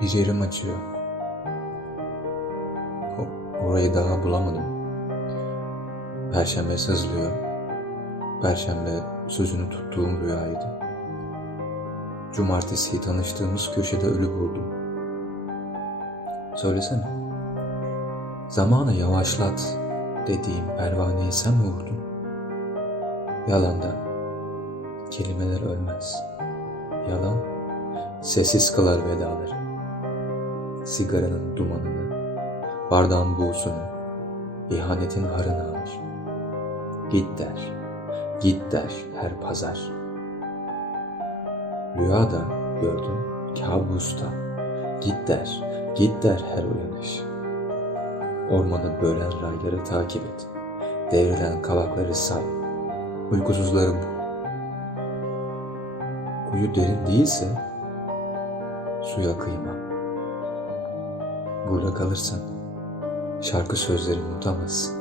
Bir yerim acıyor. Orayı daha bulamadım. Perşembe sızlıyor. Perşembe sözünü tuttuğum rüyaydı. Cumartesi tanıştığımız köşede ölü buldum. Söylesene. Zamanı yavaşlat dediğim pervaneyi sen mi vurdun? Yalanda kelimeler ölmez. Yalan sessiz kılar vedaları. Sigaranın dumanını, bardağın buğusunu, ihanetin harını alır. Git der, git der her pazar. Rüyada gördüm, kabusta. Git der, git der her uyanış. Ormanı bölen rayları takip et. Devrilen kavakları say. Uykusuzlarım. Kuyu derin değilse suya kıyma. Burada kalırsan şarkı sözlerimi unutamazsın.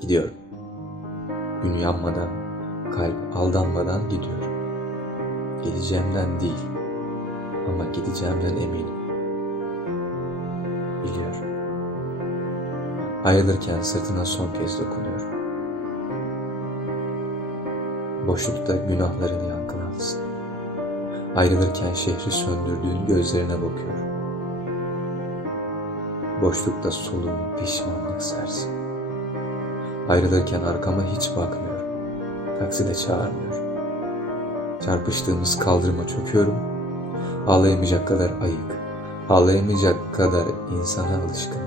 Gidiyorum. Gün yanmadan, kalp aldanmadan gidiyorum. Gideceğimden değil ama gideceğimden eminim. Biliyorum. Ayrılırken sırtına son kez dokunuyorum. Boşlukta günahlarını yankılansın. Ayrılırken şehri söndürdüğün gözlerine bakıyorum. Boşlukta soluğunu pişmanlık sersin. Ayrılırken arkama hiç bakmıyorum. Takside çağırmıyorum. Çarpıştığımız kaldırıma çöküyorum. Ağlayamayacak kadar ayık, ağlayamayacak kadar insana alışkın.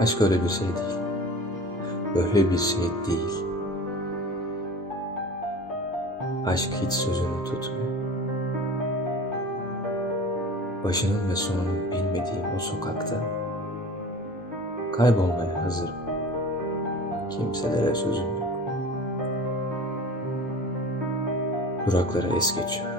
Aşk öyle bir şey değil. Böyle bir şey değil. Aşk hiç sözünü tutmuyor. Başının ve sonunun bilmediği o sokakta kaybolmaya hazırım. Kimselere sözüm yok. Duraklara es geçiyor.